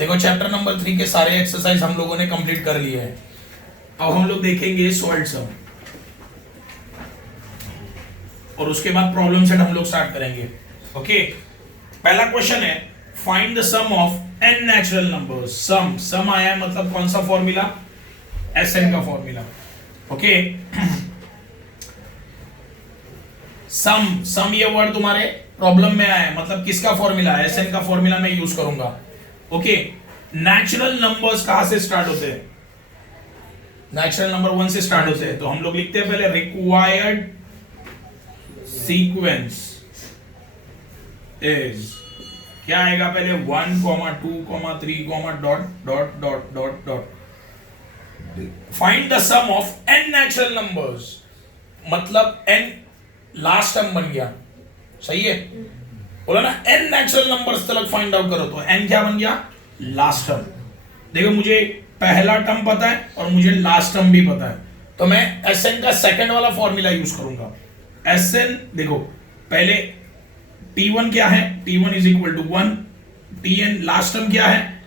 देखो chapter number 3 के सारे एक्सरसाइज हम लोगों ने कंप्लीट कर लिए हैं। अब हम लोग देखेंगे सॉल्व सम और उसके बाद प्रॉब्लम सेट हम लोग स्टार्ट करेंगे। ओके, पहला क्वेश्चन है find the sum of n natural numbers. Sum आया है मतलब कौन सा फॉर्मूला? Sn का फॉर्मूला। ओके, सम ये वर्ड तुम्हारे प्रॉब्लम में आया है मतलब किसका फॉर्मूला है? Sn का फॉर्मूला मैं यूज करूंगा। ओके, नेचुरल नंबर्स कहां से स्टार्ट होते हैं? नेचुरल नंबर 1 से स्टार्ट होते हैं, तो हम लोग लिखते हैं पहले रिक्वायर्ड सीक्वेंस इज, क्या आएगा पहले 1, 2, 3, dot dot dot dot dot. Find the sum of n natural numbers, मतलब n लास्ट टर्म बन गया, सही है? बोला ना n नेचुरल नंबर्स तक फाइंड आउट करो, तो n क्या बन गया? Last term. देखो मुझे पहला टर्म पता है और मुझे लास्ट टर्म भी पता है, तो मैं Sn का सेकंड वाला फॉर्मूला यूज करूंगा। Sn देखो पहले T1 क्या है? T1 is equal to 1, Tn last term क्या है?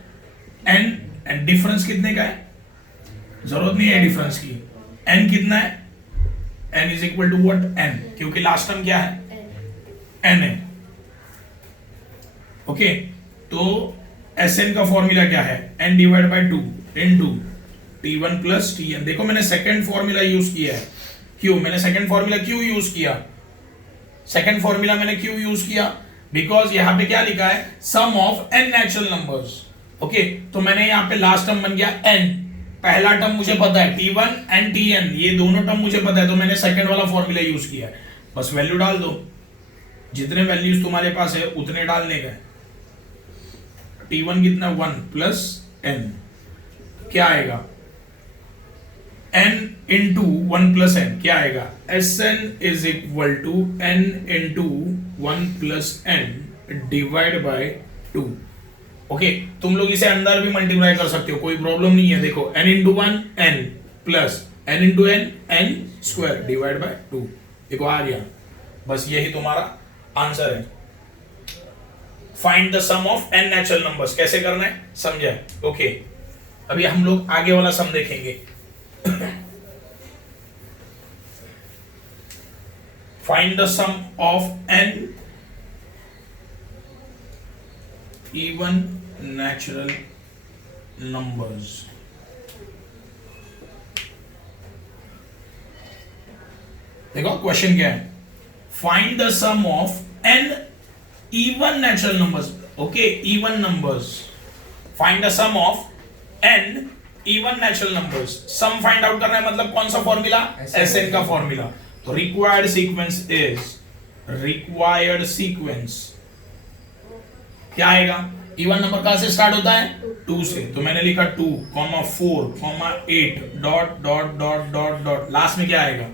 n, एंड डिफरेंस कितने का है? जरूरत नहीं है डिफरेंस की, n कितना है? n is equal to what? n, क्योंकि लास्ट टर्म क्या है? n है। ओके, तो Sn का फॉर्मूला क्या है? n divide by 2 into T1 plus Tn। देखो मैंने सेकंड फॉर्मूला यूज किया है। क्यों मैंने सेकंड फॉर्मूला क्यों यूज किया? सेकंड फॉर्मूला मैंने क्यों यूज किया? बिकॉज यहां पे क्या लिखा है? Sum of n natural numbers. Okay, तो मैंने यहां पे लास्ट टर्म बन गया n, पहला टर्म मुझे पता है T1 एंड Tn, ये दोनों टर्म मुझे पता है, तो मैंने सेकंड वाला फॉर्मूला यूज किया है। बस वैल्यू डाल दो, जितने वैल्यूज तुम्हारे पास है उतने डालने का। T1 कितना? 1 प्लस n, क्या आएगा? n इंटू 1 प्लस n, क्या आएगा? Sn is equal to n into 1 plus n divide by 2। Okay, तुम लोग इसे अंदर भी मल्टीप्लाई कर सकते हो, कोई प्रॉब्लम नहीं है। देखो n into 1 n plus n into n n square divide by 2, देखो आ गया। बस यही तुम्हारा आंसर है। Find the sum of n natural numbers, कैसे करना है समझा है? ओके, अभी हम लोग आगे वाला सम देखेंगे। Find the sum of n even natural numbers। देखो क्वेश्चन क्या है? Find the sum of n even natural numbers। Okay, even numbers। Find the sum of n even natural numbers। Sum find out करना है मतलब कौन सा formula? Sn का formula. तो required sequence is, required sequence क्या आएगा? इवन नंबर कहां से स्टार्ट होता है? 2 से, तो मैंने लिखा 2, 4, 8 dot dot dot dot dot, last में क्या आएगा?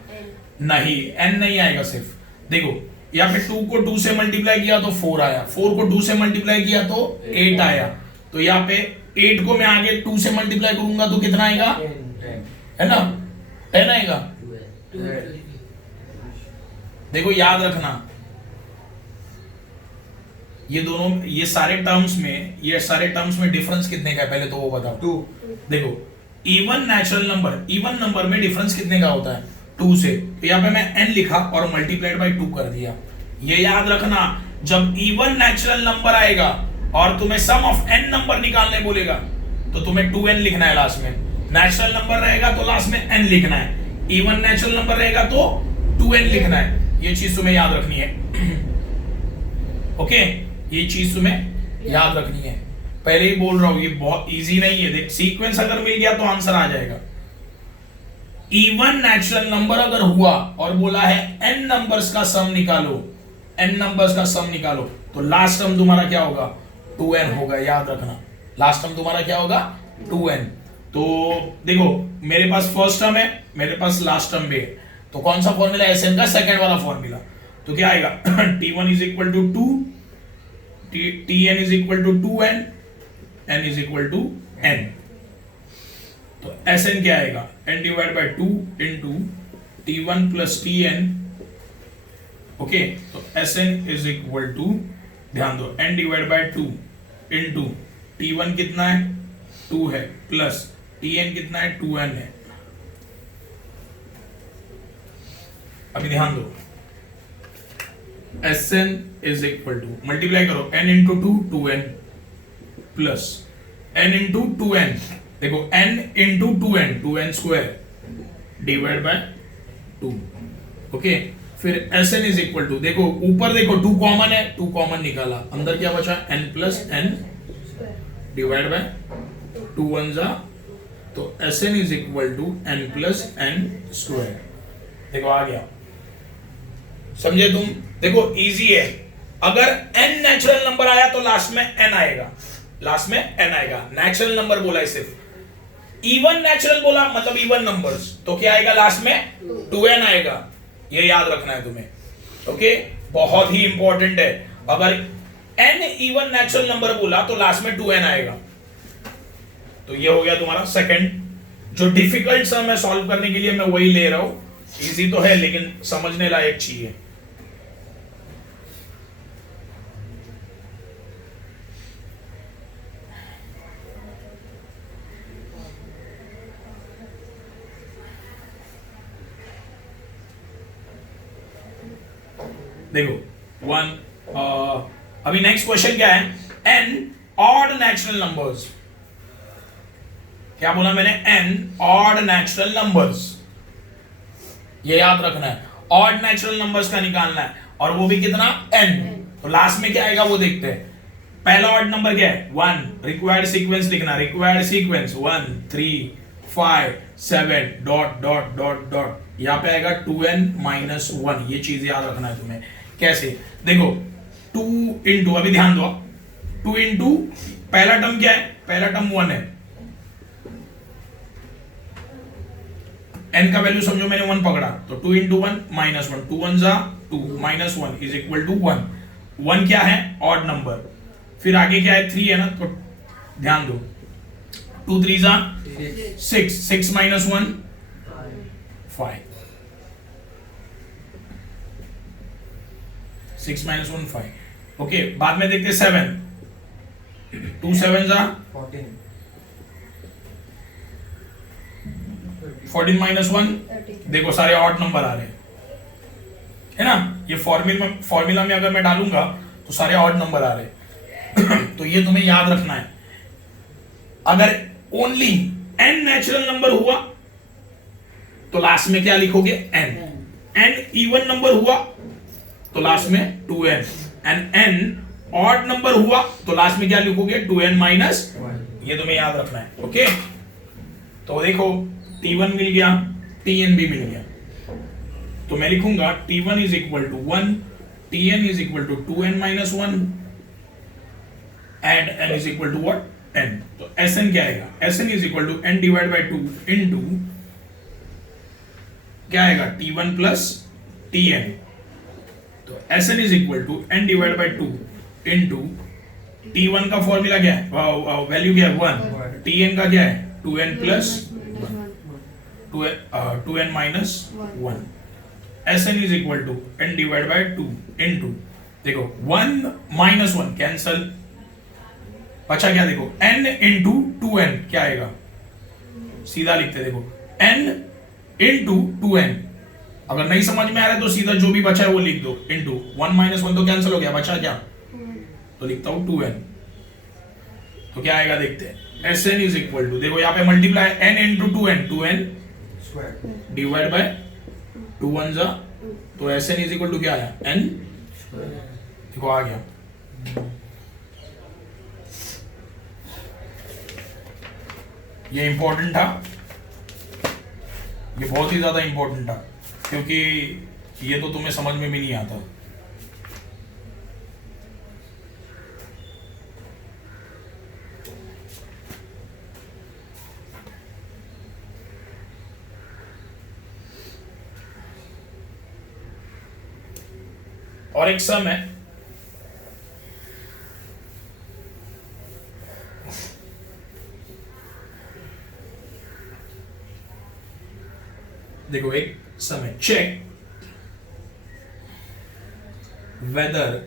नहीं, n नहीं आएगा सिर्फ। देखो यहाँ पे 2 को 2 से मल्टीप्लाई किया तो 4 आया, 4 को 2 से मल्टीप्लाई किया तो 8 आया, तो यहाँ पे 8 को मैं आगे 2 से मल्टीप्लाई करूंगा तो कितना आएगा? है ना, 10 आएगा। देखो याद रखना, ये दोनों, ये सारे टर्म्स में डिफरेंस कितने का है पहले तो वो बताओ। 2। देखो even natural number, even number में डिफरेंस कितने का होता है? 2 से, तो यहाँ पे मैं n लिखा और मल्टीप्लाइड बाय 2 कर दिया। ये याद रखना, जब इवन नेचुरल नंबर आएगा और तुम्हें सम ऑफ n नंबर निकालने बोलेगा तो तुम्हें 2n लिखना है लास्ट में। नेचुरल नंबर रहेगा तो लास्ट में n लिखना है, इवन नेचुरल नंबर रहेगा तो 2n लिखना है। ये चीज तुम्हें याद रखनी है। ओके, ये चीज तुम्हें याद रखनी है, पहले ही बोल रहा हूं, ये बहुत इजी नहीं है। देख सीक्वेंस अगर मिल गया तो आंसर आ जाएगा। इवन नेचुरल नंबर अगर हुआ और बोला है n नंबर्स का सम निकालो, n नंबर्स का सम निकालो, तो लास्ट टर्म तुम्हारा क्या होगा? 2n होगा, याद रखना। लास्ट टर्म तुम्हारा क्या होगा? 2n। तो देखो मेरे पास फर्स्ट टर्म है, मेरे पास लास्ट टर्म भी है, तो कौन सा फॉर्मूला? Sn का सेकंड वाला फॉर्मूला। तो क्या आएगा? T1 is equal to 2, Tn is equal to 2n, n is equal to n। तो Sn क्या आएगा? n divide by 2 into T1 plus Tn। Okay, तो Sn इज इक्वल टू, ध्यान दो, n divide by 2 into T1 कितना है 2 है plus Tn कितना है 2n है। अभी ध्यान दो, Sn is equal to multiply करो n into 2 2n plus n into 2n, देखो n into 2n 2n square divide by 2। Okay, फिर Sn इज इक्वल टू, देखो ऊपर देखो 2 कॉमन है, 2 कॉमन निकाला, अंदर क्या बचा n plus n divide by 2 1 जा, तो Sn is equal to n plus n square. देखो आ गया, समझे तुम? देखो इजी है, अगर n नेचुरल नंबर आया तो लास्ट में n आएगा, लास्ट में n आएगा। नेचुरल नंबर बोला है सिर्फ, इवन नेचुरल बोला मतलब इवन नंबर्स, तो क्या आएगा लास्ट में 2n आएगा, ये याद रखना है तुम्हें। ओके, बहुत ही इंपॉर्टेंट है, अगर n इवन नेचुरल नंबर बोला तो लास्ट में 2n आएगा। तो ये हो गया तुम्हारा सेकंड, जो डिफिकल्ट सम है सॉल्व करने के लिए मैं वही ले रहा हूं, इजी तो है लेकिन समझने लायक चीज है। देखो वन, अभी नेक्स्ट क्वेश्चन क्या है, n ऑड नेचुरल नंबर्स। क्या बोला मैंने? n ऑड नेचुरल नंबर्स, ये याद रखना है, ऑड नेचुरल नंबर्स का निकालना है, और वो भी कितना n। तो लास्ट में क्या आएगा वो देखते हैं। पहला ऑड नंबर क्या है 1, रिक्वायर्ड सीक्वेंस लिखना, required sequence 1 3 5 7 dot dot dot dot, यहां पे आएगा 2n माइनस 1, ये चीज याद रखना है तुम्हें। कैसे? देखो 2 इंटू, अभी ध्यान दो, 2 इंटू पहला टर्म क्या है, पहला टर्म 1 है, n का वैल्यू समझो मैंने 1 पकड़ा, तो 2 इंटू 1 माइनस 1, 2 1 जा 2 माइनस 1 इज इक्वल टू 1। 1 क्या है? Odd number. फिर आगे क्या है 3 है ना, तो ध्यान दो, 2 3 जा 6, 6 माइनस 1 5, 6 माइनस 1 5। ओके, बाद में देखते 7, 2 7 जा 14 माइनस 1, देखो सारे ऑड नंबर आ रहे हैं, है ना? ये फॉर्मूला में अगर मैं डालूंगा तो सारे ऑड नंबर आ रहे हैं। तो ये तुम्हें याद रखना है, अगर ओनली n नेचुरल नंबर हुआ तो लास्ट में क्या लिखोगे n, n इवन नंबर हुआ तो लास्ट में 2n, and n odd number हुआ तो लास्ट में क्या लिखोगे 2n माइनस, ये तुम्हें याद रखना है। ओके, तो देखो T1 मिल गया, Tn भी मिल गया, तो मैं लिखूंगा T1 is equal to 1, Tn is equal to 2n minus 1 and n is equal to what n। तो Sn क्या आएगा? Sn is equal to n divide by 2 into क्या आएगा T1 प्लस Tn। तो Sn is equal to n divide by 2 into T1 का formula क्या है, value क्या है 1, Tn का क्या है 2n plus 2n minus 1। Sn is equal to n divide by 2 into, देखो 1 माइनस 1 कैंसल, बचा क्या देखो n इंटू 2n, क्या आएगा सीधा लिखते, देखो n इंटू 2n। अगर नहीं समझ में आ रहा है तो सीधा जो भी बचा है वो लिख दो, इंटू 1 माइनस 1 तो कैंसिल हो गया, बचा क्या, तो लिखता हूं 2n। तो क्या आएगा देखते हैं, Sn इज इक्वल टू, देखो यहाँ पे multiply n into 2n, 2n divide by 2 1 जा, तो Sn इज इक्वल टू क्या आया n, देखो आ गया। ये इंपॉर्टेंट था, ये बहुत ही ज्यादा इंपॉर्टेंट था, क्योंकि ये तो तुम्हें समझ में भी नहीं आता। और एक सम है, देखो एक सम है, check whether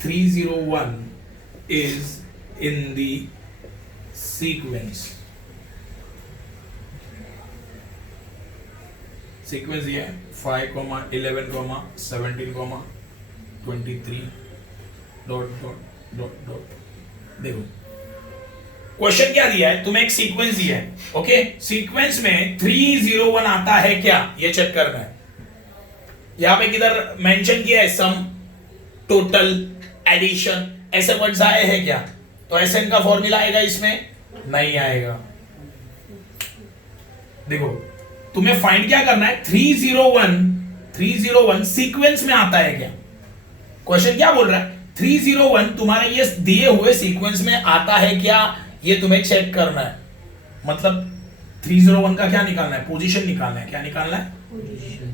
301 is in the sequence. Sequence ये है 5, 11, 17, 23 डॉट डॉट डॉट डॉट। देखो क्वेश्चन क्या दिया है, तुम्हें एक सीक्वेंस दिया है, ओके। सीक्वेंस में 301 आता है क्या, ये चेक करना है। यहां पे किधर मेंशन किया है सम, टोटल, एडिशन, ऐसे वर्ड्स आए हैं क्या? तो एसएन का फॉर्मूला आएगा इसमें? नहीं आएगा। देखो तुम्हें फाइंड क्या करना है, 301 सीक्वेंस में आता है क्या? क्वेश्चन क्या बोल रहा है, 301 तुम्हारे ये दिए हुए सीक्वेंस में आता है क्या, ये तुम्हें चेक करना है। मतलब 301 का क्या निकालना है, पोजीशन निकालना है। क्या निकालना है?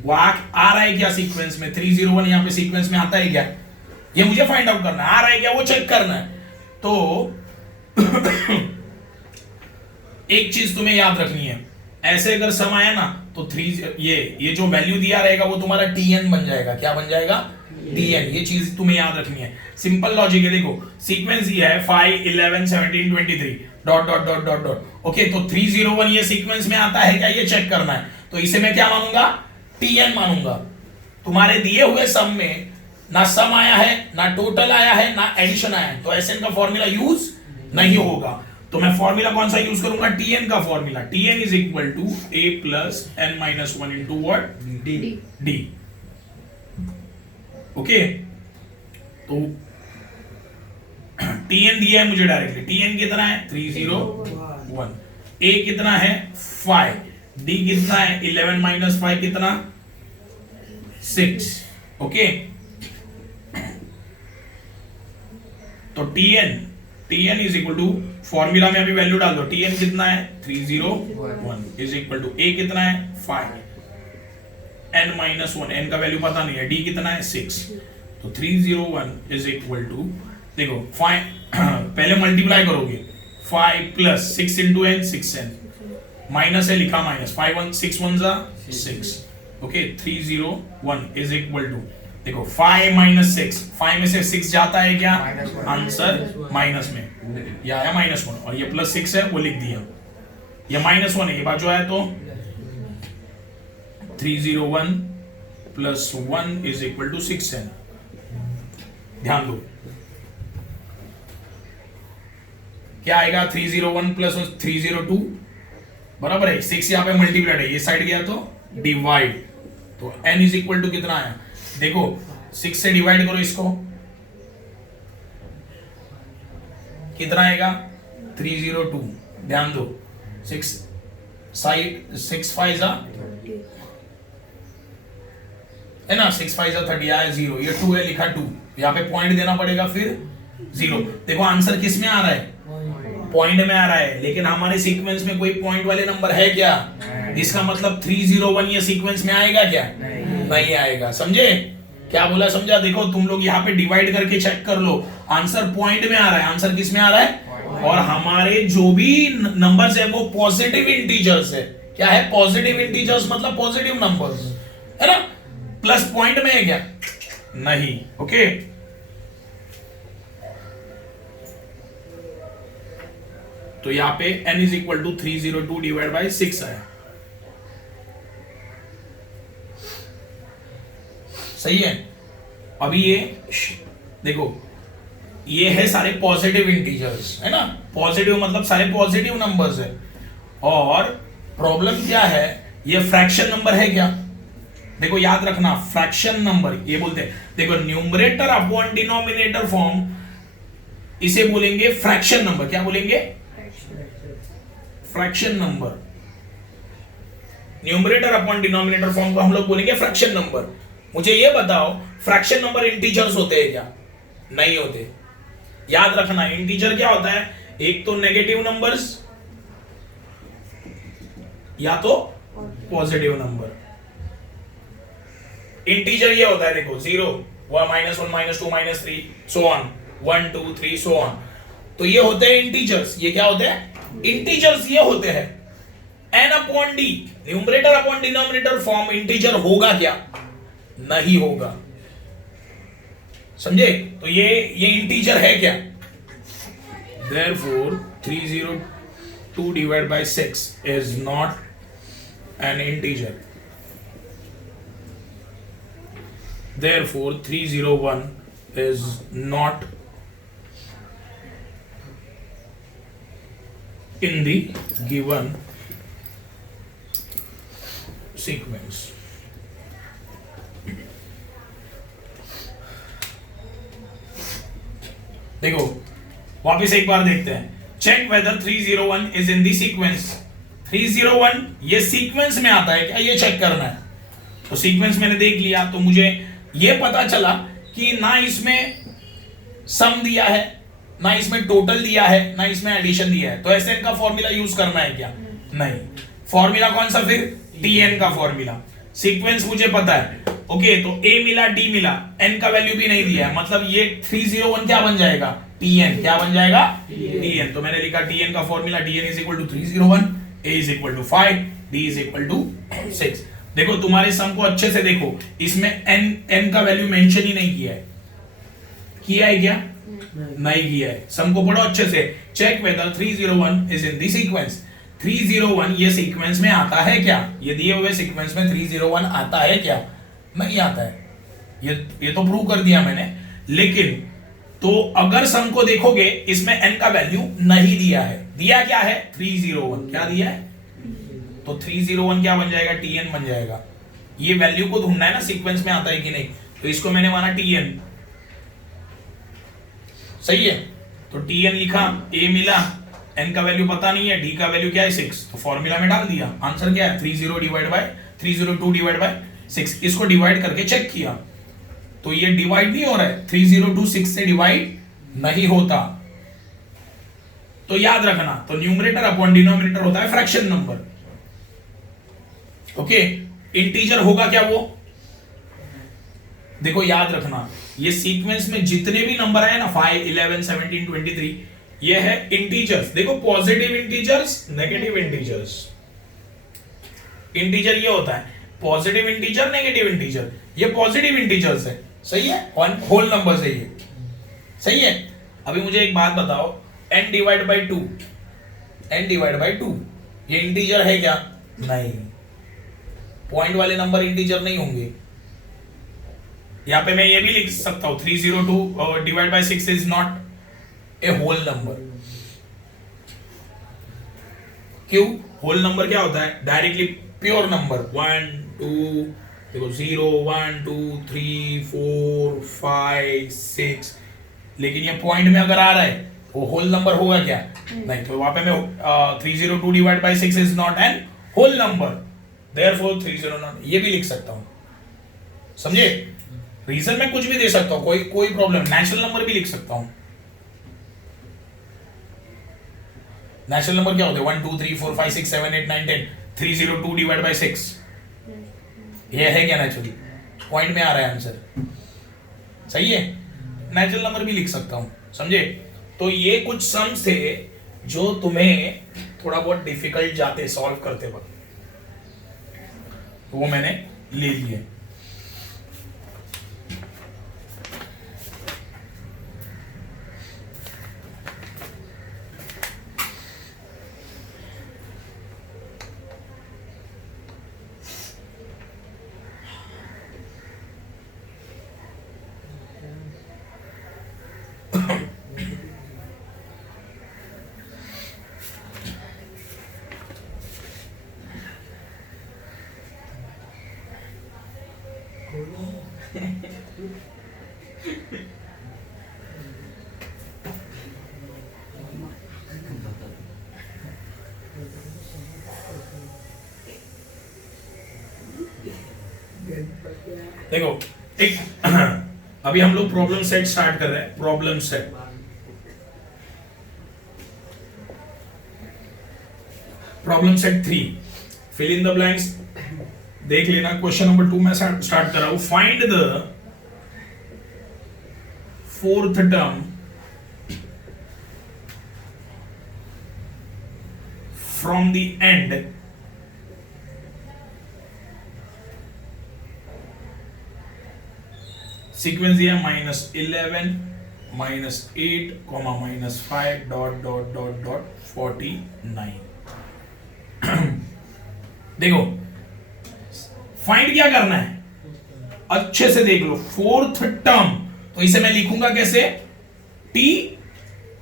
वो आ रहा है क्या सीक्वेंस में? 301 यहां पे सीक्वेंस में आता है क्या, ये मुझे फाइंड आउट करना है। आ रहा है क्या, वो चेक करना है। तो एक चीज तुम्हें याद रखनी है, ऐसे अगर सम आया ना तो 3 ये जो वैल्यू दिया रहेगा वो तुम्हारा टीएन बन जाएगा। क्या बन जाएगा? टीएन। ये चीज तुम्हें याद रखनी है। सिंपल लॉजिक है। देखो सीक्वेंस दिया है 5, 11, 17, 23 dot dot dot dot dot, okay. तो 301 ये सीक्वेंस में आता है क्या, ये चेक करना है। तो इसे मैं क्या मानूंगा, टीएन मानूंगा। तुम्हारे दिए हुए सम में ना सम आया है, ना टोटल आया है, ना एडिशन आया है, तो एसएन का फॉर्मूला यूज नहीं होगा। तो मैं फॉर्मूला कौन सा यूज करूंगा, टीएन का formula. TN is equal to A plus N minus 1 into what, D. Okay, तो टीएन दिया है मुझे डायरेक्टली। टीएन कितना है 301, ए कितना है 5, डी कितना है 11 माइनस 5 कितना 6। ओके, तो TN is equal to, formula में अभी वैल्यू डाल दो। टीएन कितना है 301 इज इक्वल टू ए कितना है 5, एन माइनस 1, एन का वैल्यू पता नहीं है, डी कितना है 6। तो 301 इज इक्वल टू, देखो 5 पहले मल्टीप्लाई करोगे, 5 plus 6 into N 6n, minus है लिखा minus, 5 1 6 1 6। Okay, 301 is equal to, देखो 5 माइनस 6, 5 में से 6 जाता है क्या, आंसर माइनस में, ये आया -1, और ये +6 है वो लिख दिया, ये -1 है, ये बाजू आया तो 301 plus 1 is equal to 6n। ध्यान दो क्या आएगा, 301 प्लस 302 बराबर है 6, यहां पे मल्टीप्लाइड है, ये साइड गया तो डिवाइड, तो n इज इक्वल टू कितना आया, देखो 6 से डिवाइड करो इसको, कितना आएगा 302। ध्यान दो 6 साइड 6 5 है ना, 6 5 30 आया 0, ये 2 है लिखा 2, यहाँ पे पॉइंट देना पड़ेगा फिर 0। देखो आंसर किस में आ रहा है, पॉइंट में आ रहा है, लेकिन हमारे सीक्वेंस में कोई पॉइंट वाले नंबर है क्या, इसका मतलब 301 ये सीक्वेंस में आएगा क्या, नहीं आएगा। समझे क्या बोला, समझा। देखो तुम लोग यहाँ पे डिवाइड करके चेक कर लो, आंसर पॉइंट में आ रहा है, आंसर किस में आ रहा है, और हमारे जो भी नंबर्स है वो पॉजिटिव इंटीजर्स है। क्या है, पॉजिटिव इंटीजर्स मतलब पॉजिटिव नंबर्स है ना, प्लस पॉइंट में है क्या, नहीं। ओके, तो यहां पे n is equal to 302 divide by 6 आया, सही है। अभी ये देखो, ये है सारे पॉजिटिव इंटीजर्स है ना, पॉजिटिव मतलब सारे पॉजिटिव नंबर्स है, और प्रॉब्लम क्या है, ये फ्रैक्शन नंबर है क्या, देखो याद रखना फ्रैक्शन नंबर ये बोलते हैं, देखो न्यूमरेटर अपॉन डिनोमिनेटर फॉर्म, इसे बोलेंगे फ्रैक्शन नंबर। क्या बोलेंगे, fraction number. Numerator upon denominator form को हम लोग बोलेंगे फ्रैक्शन नंबर। मुझे ये बताओ फ्रैक्शन नंबर इंटीजर्स होते हैं क्या, नहीं होते। याद रखना इंटीजर क्या होता है, एक तो नेगेटिव नंबर्स या तो पॉजिटिव नंबर। इंटीजर ये होता है, देखो 0 -1 -2 -3 सो ऑन 1 2 3 सो ऑन, तो ये होते हैं इंटीजर्स। ये क्या होते हैं, इंटीजर्स ये होते हैं। n upon d, numerator upon denominator form integer होगा क्या, नहीं होगा। समझे? तो ये इंटीजर है क्या? Therefore 302 divided by 6 is not an integer. Therefore 301 is not in the given sequence. देखो वापिस एक बार देखते हैं. Check whether 301 is in the sequence. 301 ये सीक्वेंस में आता है क्या, ये चेक करना है. तो सीक्वेंस मैंने देख लिया, तो मुझे ये पता चला कि ना इसमें सम दिया है, ना इसमें टोटल दिया है, ना इसमें एडिशन दिया है. तो एसएन का फॉर्मूला यूज करना है क्या? नहीं. फॉर्मूला कौन सा फिर? टीएन का फॉर्मूला. सीक्वेंस मुझे पता है. ओके, तो ए मिला, डी मिला, एन का वैल्यू भी नहीं दिया है, मतलब ये 301 क्या बन जाएगा? टीएन. क्या बन जाएगा? टीएन. तो मैंने लिखा टीएन का formula, TN is equal to 301, A is equal to 5, D is equal to 6. देखो तुम्हारे सम को अच्छे से देखो, इसमें एन का वैल्यू मेंशन ही नहीं किया है. किया है क्या? नहीं किया है. सम को पढ़ो अच्छे से. Check whether 301 is in the sequence. 301 ये सीक्वेंस में आता है क्या? ये दिए हुए सीक्वेंस में 301 आता है क्या? नहीं आता है. ये तो प्रूव कर दिया मैंने. लेकिन तो अगर सम को देखोगे, इसमें n का वैल्यू नहीं दिया है. दिया क्या है? 301. क्या दिया है? तो 301 क्या बन जाएगा? tn बन जाएगा. ये वैल्यू को ढूंढना है ना, सीक्वेंस में आता है कि नहीं. तो इसको मैंने माना tn. सही है. तो tn लिखा, a मिला, n का वैल्यू पता नहीं है, d का वैल्यू क्या है? 6. तो फॉर्मूला में डाल दिया. आंसर क्या है? 302 डिवाइड बाय 6. इसको डिवाइड करके चेक किया, तो ये डिवाइड नहीं हो रहा है. 302 6 से डिवाइड नहीं होता. तो याद रखना, तो न्यूमरेटर अपॉन डिनोमिनेटर होता है फ्रैक्शन नंबर. ओके, इंटीजर होगा क्या वो? देखो याद रखना, ये सीक्वेंस में जितने भी नंबर आए ना, 5 11 17 23, ये है इंटीजर्स. देखो positive integers, negative integers. Integer ये होता है पॉजिटिव इंटीजर, नेगेटिव इंटीजर. ये पॉजिटिव इंटीजर्स है. सही है. होल नंबर है ये. सही है. अभी मुझे एक बात बताओ, n divide by 2, n divide by 2 ये इंटीजर है क्या? नहीं. पॉइंट वाले नंबर इंटीजर नहीं होंगे. यहां पे मैं ये भी लिख सकता हूं, 302 divide by 6 is not a whole number. क्यों? होल नंबर क्या होता है? Directly pure number. 1 2, देखो 0 1 2 3 4 5 6. लेकिन ये पॉइंट में अगर आ रहा है, वो होल नंबर होगा क्या? नहीं. तो वहां पे मैं 302 divide by 6 is not an whole number. Therefore 309 ये भी लिख सकता हूं. समझे? रीजन में कुछ भी दे सकता हूं, कोई प्रॉब्लम. नेचुरल नंबर भी लिख सकता हूं. नेचुरल नंबर क्या होते हैं? 1 2 3 4 5 6 7 8 9 10. 302 डिवाइड बाई 6 ये है क्या नेचुरल? पॉइंट में आ रहा है आंसर. सही है. नेचुरल नंबर भी लिख सकता हूं. समझे? तो ये कुछ सम्स थे जो तुम्हें थोड़ा बहुत डिफिकल्ट जाते सॉल्व करते वक्त, वो मैंने ले लिए. देखो एक अभी हम लोग प्रॉब्लम सेट स्टार्ट कर रहे हैं. Problem set. Problem set 3. Fill in the blanks. देख लेना. क्वेश्चन नंबर 2 में स्टार्ट कर रहा हूं. Find the fourth term from the end sequence दिया -11 -8 -5 डॉट डॉट डॉट डॉट 49। देखो फाइंड क्या करना है, अच्छे से देख लो, फोर्थ टर्म, तो इसे मैं लिखूंगा कैसे, टी,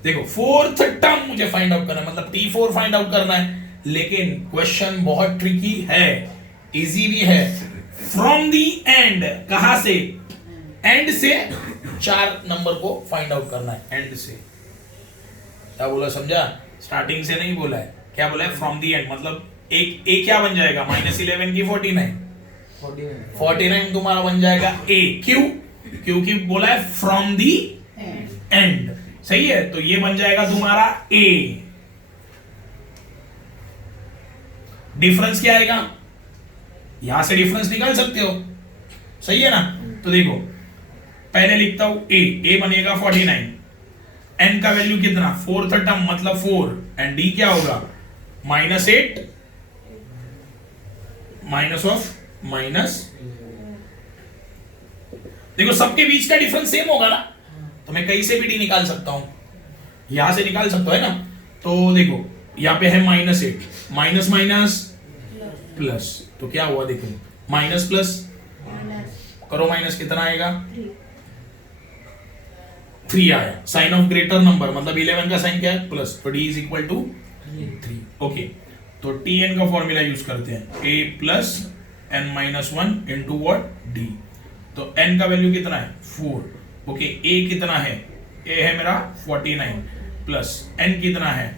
देखो फोर्थ टर्म मुझे फाइंड आउट करना है, मतलब T4 फाइंड आउट करना है। लेकिन क्वेश्चन बहुत ट्रिकी है, इजी भी है। फ्रॉम दी एंड, कहां से, एंड से 4 नंबर को फाइंड आउट करना है, एंड से। क्या बोला समझा, स्टार्टिंग से नहीं बोला है, क्या बोला है, फ्रॉम दी एंड, मतलब एक ए क्या बन जाएगा, -11 की 49 तुम्हारा बन जाएगा ए, क्यों, क्योंकि बोला है फ्रॉम दी एंड, सही है, तो ये बन जाएगा तुम्हारा ए। डिफरेंस क्या आएगा, यहां से डिफरेंस निकाल सकते हो, सही है ना। तो देखो पहले लिखता हूं ए बनेगा 49, एन का वैल्यू कितना, फोर्थ टर्म मतलब 4, एंड डी क्या होगा -8 माइनस ऑफ माइनस, देखो सबके बीच का डिफरेंस सेम होगा ना, तो मैं कहीं से भी डी निकाल सकता हूं, यहां से निकाल सकता है ना। तो देखो यहां पे है -8, माइनस माइनस प्लस, तो क्या हुआ देखो, माइनस प्लस करो, माइनस कितना आएगा 3 आया, साइन ऑफ ग्रेटर नंबर मतलब 11 का साइन क्या है प्लस, तो d is equal to 3। Okay, तो tn का फॉर्मूला यूज करते हैं, a plus n minus 1 into what d, तो n का वैल्यू कितना है 4। ओके, a कितना है, a है मेरा 49 प्लस n कितना है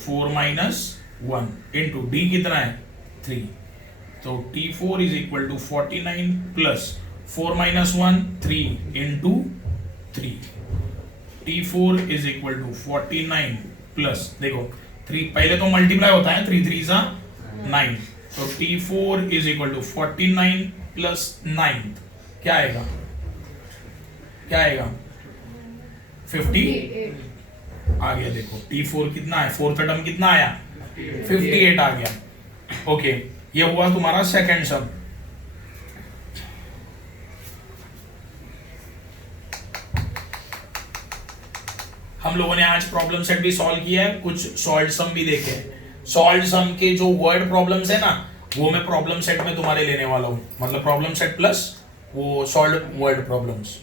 4 माइनस 1 इंटू d कितना है 3, तो t4 is equal to 49 plus 4 minus 1 3 into 3, t4 is equal to 49 plus, देखो 3 पहले तो मल्टीप्लाई होता है, 3 3 सा 9, तो t4 is equal to 49 plus 9, क्या आएगा, क्या आएगा 50 आ गया। देखो t4 कितना है, फोर्थ टर्म कितना आया 58 आ गया। ओके, ये हुआ तुम्हारा सेकंड सम। हम लोगों ने आज प्रॉब्लम सेट भी सॉल्व किया है, कुछ सॉल्व सम भी देखे हैं। सॉल्व सम के जो वर्ड प्रॉब्लम्स है ना, वो मैं प्रॉब्लम सेट में तुम्हारे लेने वाला हूं, मतलब प्रॉब्लम सेट प्लस वो सॉल्व वर्ड प्रॉब्लम्स।